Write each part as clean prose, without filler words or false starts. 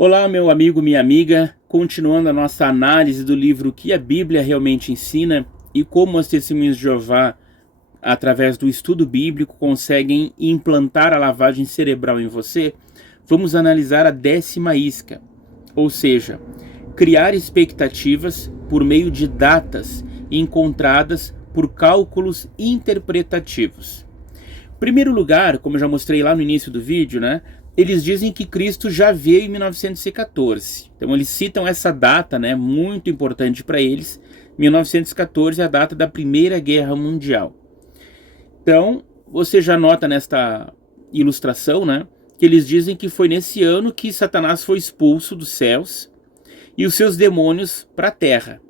Olá, meu amigo, minha amiga, continuando a nossa análise do livro Que a Bíblia Realmente Ensina e como as testemunhas de Jeová, através do estudo bíblico, conseguem implantar a lavagem cerebral em você, vamos analisar a 10ª isca, ou seja, criar expectativas por meio de datas encontradas por cálculos interpretativos. Em primeiro lugar, como eu já mostrei lá no início do vídeo, eles dizem que Cristo já veio em 1914. Então eles citam essa data, muito importante para eles. 1914 é a data da Primeira Guerra Mundial. Então, você já nota nesta ilustração, que eles dizem que foi nesse ano que Satanás foi expulso dos céus e os seus demônios para a terra.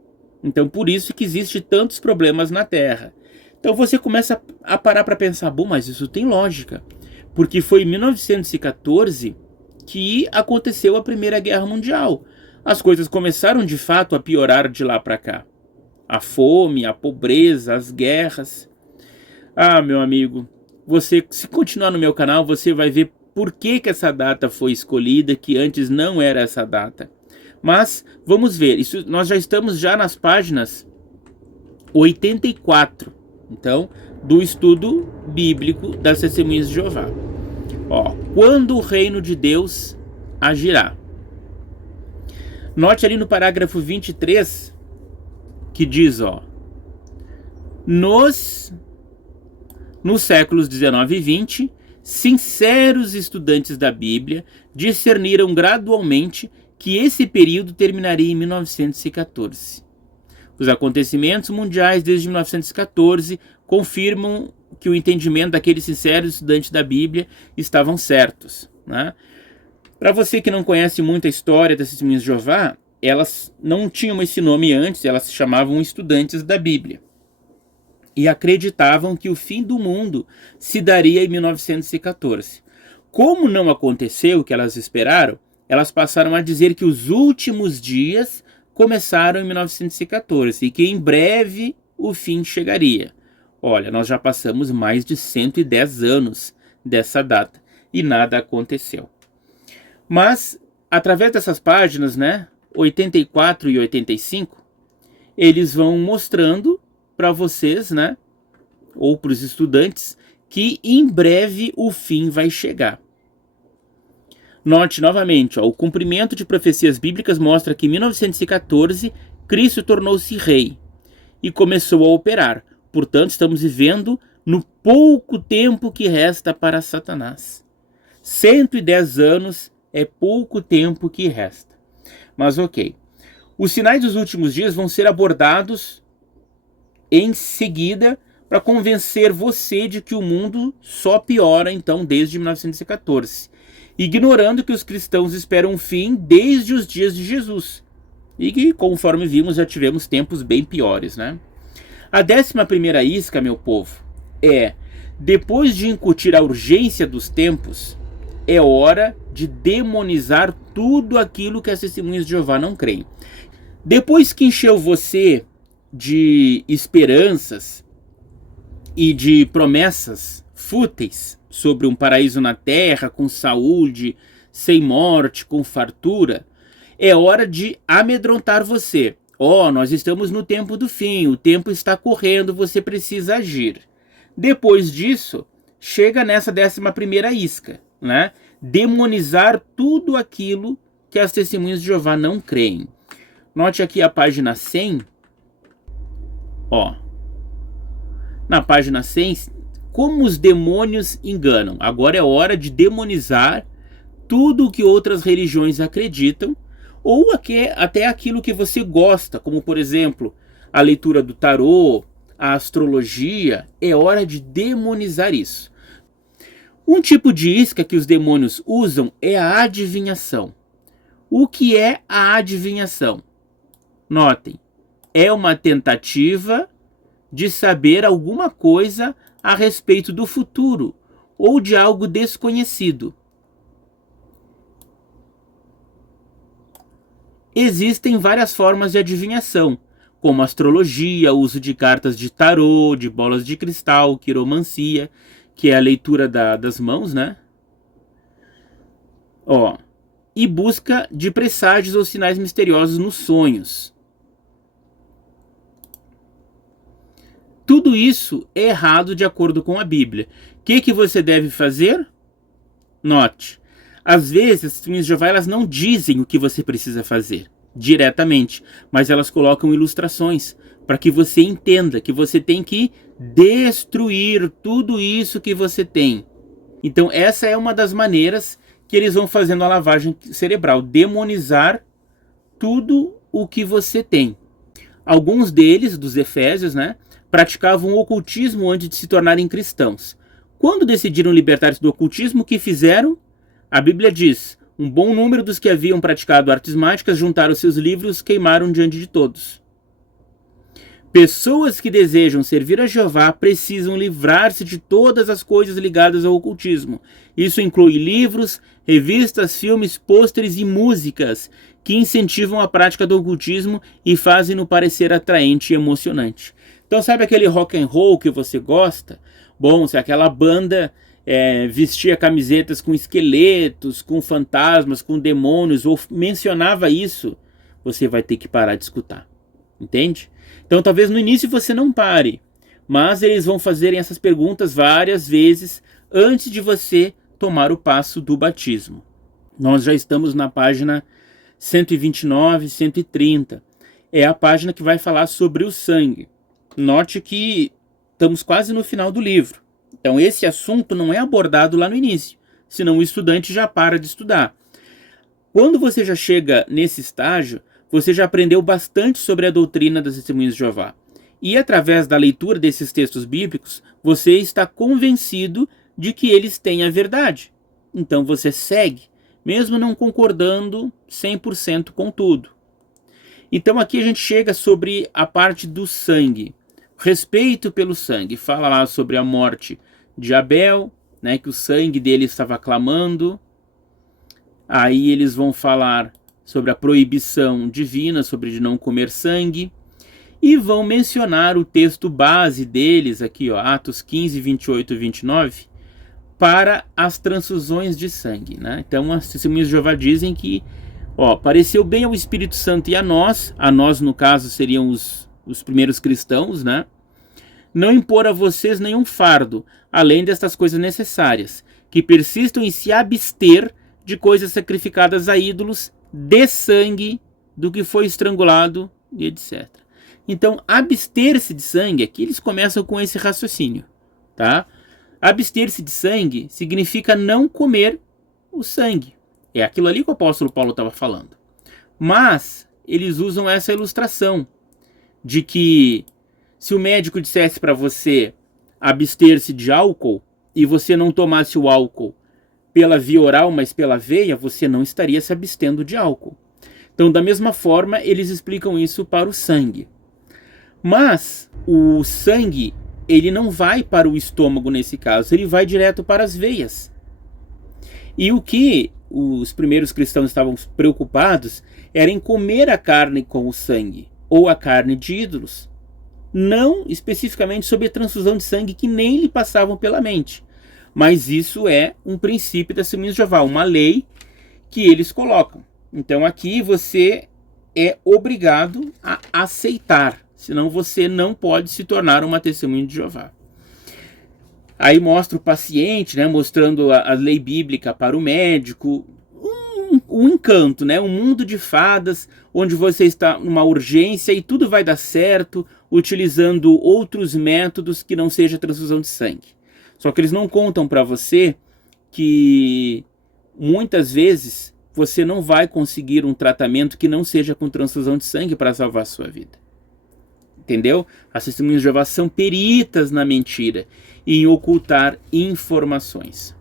Então, por isso que existe tantos problemas na terra. Então você começa a parar para pensar, bom, mas isso tem lógica, porque foi em 1914 que aconteceu a Primeira Guerra Mundial. As coisas começaram de fato a piorar de lá para cá. A fome, a pobreza, as guerras. Ah, meu amigo, você, se continuar no meu canal, você vai ver por que essa data foi escolhida, que antes não era essa data. Mas vamos ver, nós já estamos nas páginas 84. Então, do estudo bíblico das testemunhas de Jeová. Quando o reino de Deus agirá. Note ali no parágrafo 23, que diz, nos séculos 19 e 20, sinceros estudantes da Bíblia discerniram gradualmente que esse período terminaria em 1914. Os acontecimentos mundiais desde 1914 confirmam que o entendimento daqueles sinceros estudantes da Bíblia estavam certos. Para você que não conhece muito a história das Testemunhas de Jeová, elas não tinham esse nome antes, elas se chamavam estudantes da Bíblia. E acreditavam que o fim do mundo se daria em 1914. Como não aconteceu o que elas esperaram, elas passaram a dizer que os últimos dias começaram em 1914 e que em breve o fim chegaria. Olha, nós já passamos mais de 110 anos dessa data e nada aconteceu. Mas, através dessas páginas, 84 e 85, eles vão mostrando para vocês, ou para os estudantes, que em breve o fim vai chegar. Note novamente, o cumprimento de profecias bíblicas mostra que em 1914 Cristo tornou-se rei e começou a operar. Portanto, estamos vivendo no pouco tempo que resta para Satanás. 110 anos é pouco tempo que resta. Mas ok. Os sinais dos últimos dias vão ser abordados em seguida para convencer você de que o mundo só piora então desde 1914. Ignorando que os cristãos esperam um fim desde os dias de Jesus. E que, conforme vimos, já tivemos tempos bem piores, A 11ª isca, meu povo, depois de incutir a urgência dos tempos, é hora de demonizar tudo aquilo que as testemunhas de Jeová não creem. Depois que encheu você de esperanças e de promessas fúteis sobre um paraíso na terra, com saúde, sem morte, com fartura, é hora de amedrontar você. Nós estamos no tempo do fim, o tempo está correndo, você precisa agir. Depois disso, chega nessa 11ª isca, demonizar tudo aquilo que as testemunhas de Jeová não creem. Note aqui a página 100. Na página 100, como os demônios enganam. Agora é hora de demonizar tudo o que outras religiões acreditam, ou até aquilo que você gosta, como por exemplo, a leitura do tarô, a astrologia. É hora de demonizar isso. Um tipo de isca que os demônios usam é a adivinhação. O que é a adivinhação? Notem, é uma tentativa de saber alguma coisa a respeito do futuro ou de algo desconhecido. Existem várias formas de adivinhação, como astrologia, uso de cartas de tarô, de bolas de cristal, quiromancia, que é a leitura das mãos, e busca de presságios ou sinais misteriosos nos sonhos. Tudo isso é errado de acordo com a Bíblia. O que você deve fazer? Note, às vezes as testemunhas de Jeová elas não dizem o que você precisa fazer diretamente, mas elas colocam ilustrações para que você entenda que você tem que destruir tudo isso que você tem. Então essa é uma das maneiras que eles vão fazendo a lavagem cerebral, demonizar tudo o que você tem. Alguns deles, dos Efésios, praticavam o ocultismo antes de se tornarem cristãos. Quando decidiram libertar-se do ocultismo, o que fizeram? A Bíblia diz, um bom número dos que haviam praticado artes mágicas juntaram seus livros e queimaram diante de todos. Pessoas que desejam servir a Jeová precisam livrar-se de todas as coisas ligadas ao ocultismo. Isso inclui livros, revistas, filmes, pôsteres e músicas que incentivam a prática do ocultismo e fazem-no parecer atraente e emocionante. Então sabe aquele rock and roll que você gosta? Bom, se aquela banda vestia camisetas com esqueletos, com fantasmas, com demônios, ou mencionava isso, você vai ter que parar de escutar. Entende? Então talvez no início você não pare, mas eles vão fazerem essas perguntas várias vezes antes de você tomar o passo do batismo. Nós já estamos na página 129, 130. É a página que vai falar sobre o sangue. Note que estamos quase no final do livro. Então esse assunto não é abordado lá no início, senão o estudante já para de estudar. Quando você já chega nesse estágio, você já aprendeu bastante sobre a doutrina das Testemunhas de Jeová. E através da leitura desses textos bíblicos, você está convencido de que eles têm a verdade. Então você segue, mesmo não concordando 100% com tudo. Então aqui a gente chega sobre a parte do sangue. Respeito pelo sangue. Fala lá sobre a morte de Abel, que o sangue dele estava clamando. Aí eles vão falar sobre a proibição divina, sobre de não comer sangue. E vão mencionar o texto base deles, aqui, Atos 15, 28 e 29, para as transfusões de sangue. Então as testemunhas de Jeová dizem que pareceu bem ao Espírito Santo e a nós no caso seriam os primeiros cristãos, não impor a vocês nenhum fardo, além destas coisas necessárias, que persistam em se abster de coisas sacrificadas a ídolos, de sangue, do que foi estrangulado, e etc. Então, abster-se de sangue, aqui eles começam com esse raciocínio, tá? Abster-se de sangue significa não comer o sangue. É aquilo ali que o apóstolo Paulo estava falando. Mas eles usam essa ilustração de que se o médico dissesse para você abster-se de álcool e você não tomasse o álcool pela via oral, mas pela veia, você não estaria se abstendo de álcool. Então, da mesma forma, eles explicam isso para o sangue. Mas o sangue, ele não vai para o estômago nesse caso, ele vai direto para as veias. E o que os primeiros cristãos estavam preocupados era em comer a carne com o sangue, ou a carne de ídolos. Não especificamente sobre a transfusão de sangue, que nem lhe passavam pela mente. Mas isso é um princípio da Testemunhas de Jeová, uma lei que eles colocam. Então aqui você é obrigado a aceitar, senão você não pode se tornar uma testemunha de Jeová. Aí mostra o paciente, mostrando a lei bíblica para o médico, um encanto, um mundo de fadas, onde você está numa urgência e tudo vai dar certo, utilizando outros métodos que não seja transfusão de sangue. Só que eles não contam para você que muitas vezes você não vai conseguir um tratamento que não seja com transfusão de sangue para salvar a sua vida. Entendeu? As testemunhas de Jeová são peritas na mentira e em ocultar informações.